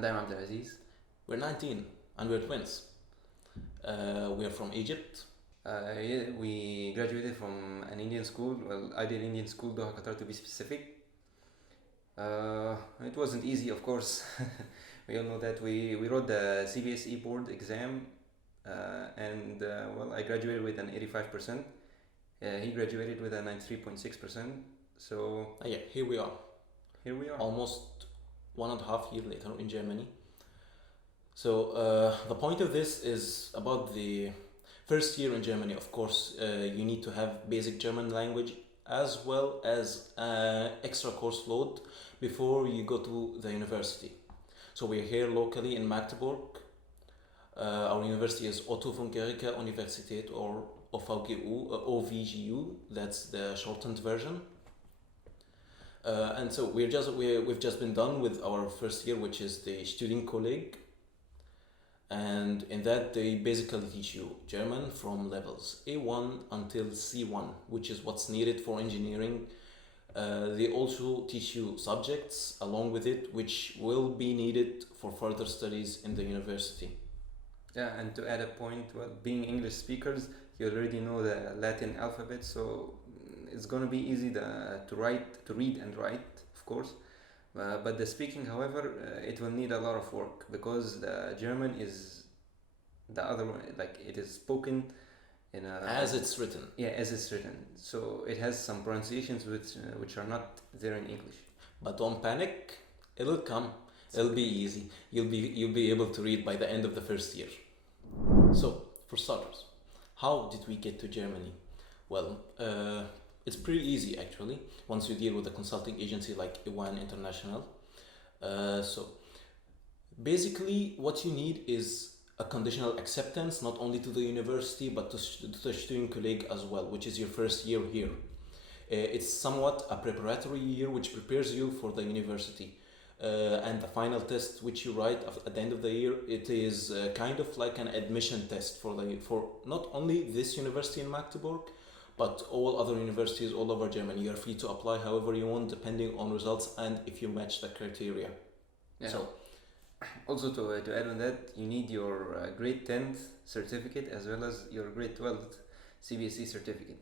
And I'm Abdelaziz. We're 19 and we're twins. We are from Egypt. Yeah, we graduated from an Indian school. Well, I did Indian school, Doha, Qatar, to be specific. It wasn't easy, of course. We all know that we wrote the CBSE board exam, and I graduated with an 85%. He graduated with a 93.6%. So Yeah, here we are, here we are. almost 1.5 years later in Germany. So the point of this is about the first year in Germany. Of course, you need to have basic German language as well as extra course load before you go to the university. So we're here locally in Magdeburg. Our university is Otto Universität or OVGU. That's the shortened version. And so we've just been done with our first year, which is the Studienkolleg. And in that, they basically teach you German from levels A1 until C1, which is what's needed for engineering. They also teach you subjects along with it, which will be needed for further studies in the university. Yeah, and to add a point, well, being English speakers, you already know the Latin alphabet, so it's gonna be easy to read and write, of course. But the speaking, however, it will need a lot of work because the German is the other one, like it is spoken in a As it's written. yeah, as it's written. So it has some pronunciations which are not there in English. But don't panic, it'll come. It'll be easy. You'll be able to read by the end of the first year. So, for starters, how did we get to Germany? Well, it's pretty easy actually once you deal with a consulting agency like Iwan International. So basically what you need is a conditional acceptance not only to the university but to the Studienkolleg as well, which is your first year here. It's somewhat a preparatory year which prepares you for the university. And the final test which you write at the end of the year, it is kind of like an admission test for not only this university in Magdeburg, but all other universities all over Germany. You are free to apply however you want, depending on results and if you match the criteria. Yeah. So, Also to add on that, you need your grade 10th certificate as well as your grade 12th CBSE certificate.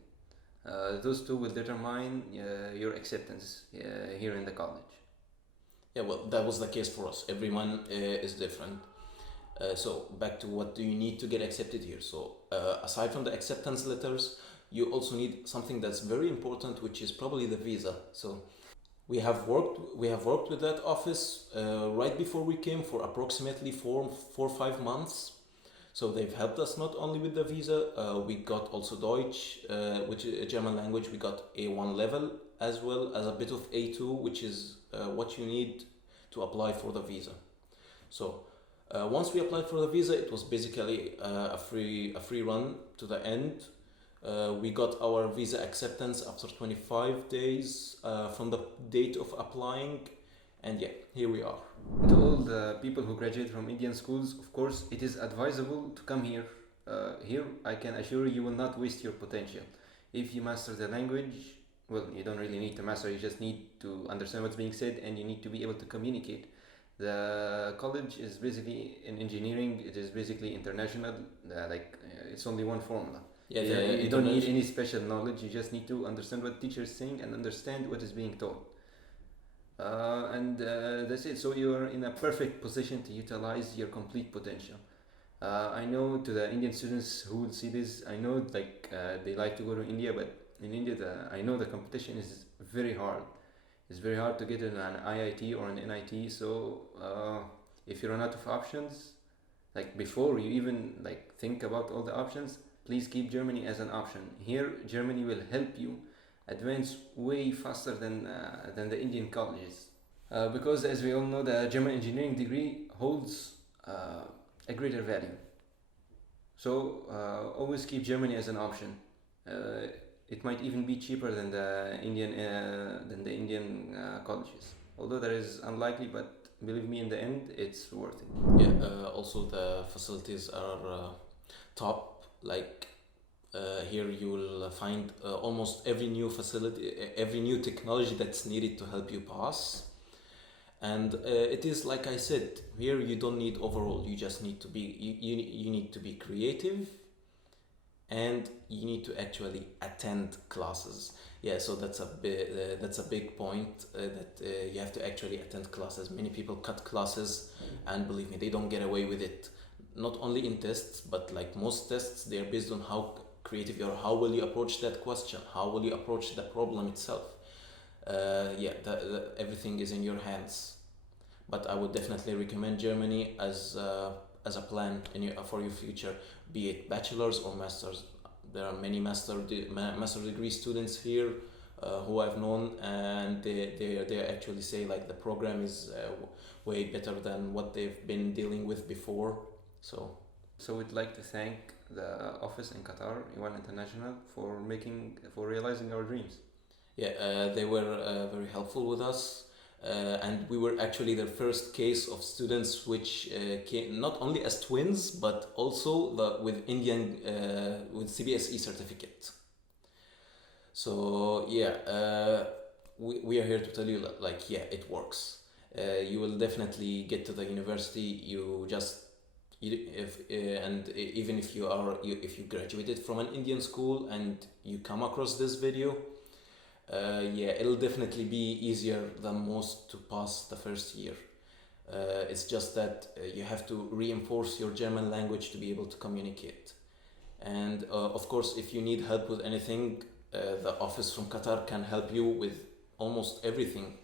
Those two will determine your acceptance here in the college. yeah, well, that was the case for us. Everyone is different. So back to what do you need to get accepted here. So aside from the acceptance letters, you also need something that's very important, which is probably the visa. So we have worked with that office right before we came for approximately 4 or 5 months. So they've helped us not only with the visa, we got also Deutsch, which is a German language. We got A1 level as well as a bit of A2, which is what you need to apply for the visa. So once we applied for the visa, it was basically a free run to the end. We got our visa acceptance after 25 days from the date of applying, and yeah, here we are. To all the people who graduate from Indian schools, of course, it is advisable to come here. Here, I can assure you will not waste your potential. If you master the language, well, you don't really need to master, you just need to understand what's being said and you need to be able to communicate. The college is basically in engineering, it is basically international, it's only one formula. Yeah, You don't need any special knowledge, you just need to understand what the teacher is saying and understand what is being taught. That's it, so you are in a perfect position to utilize your complete potential. I know to the Indian students who will see this, I know they like to go to India, but in India I know the competition is very hard. It's very hard to get in an IIT or an NIT, so if you run out of options, before you even think about all the options, please keep Germany as an option. Here, Germany will help you advance way faster than the Indian colleges. Because as we all know, the German engineering degree holds a greater value. So always keep Germany as an option. It might even be cheaper than the Indian colleges. Although that is unlikely, but believe me, in the end, it's worth it. Yeah. Also, the facilities are top. Here you will find almost every new facility, every new technology that's needed to help you pass. And it is like I said, here you don't need overall, you just need to be, you need to be creative, and you need to actually attend classes. Yeah, so that's a big point, that you have to actually attend classes. Many people cut classes, and believe me, they don't get away with it. Not only in tests, but like most tests, they are based on how creative you are. How will you approach that question? How will you approach the problem itself? Yeah, everything is in your hands. But I would definitely recommend Germany as a plan for your future, be it bachelor's or master's. There are many master degree students here who I've known, and they actually say like the program is way better than what they've been dealing with before. So we'd like to thank the office in Qatar, Iwan International, for realizing our dreams. Yeah, they were very helpful with us. And we were actually the first case of students which came not only as twins but also with Indian with CBSE certificate. So yeah, we are here to tell you that, like, yeah, it works. You will definitely get to the university. Even if you graduated from an Indian school and you come across this video, yeah, it'll definitely be easier than most to pass the first year. It's just that you have to reinforce your German language to be able to communicate. And of course, if you need help with anything, the office from Qatar can help you with almost everything.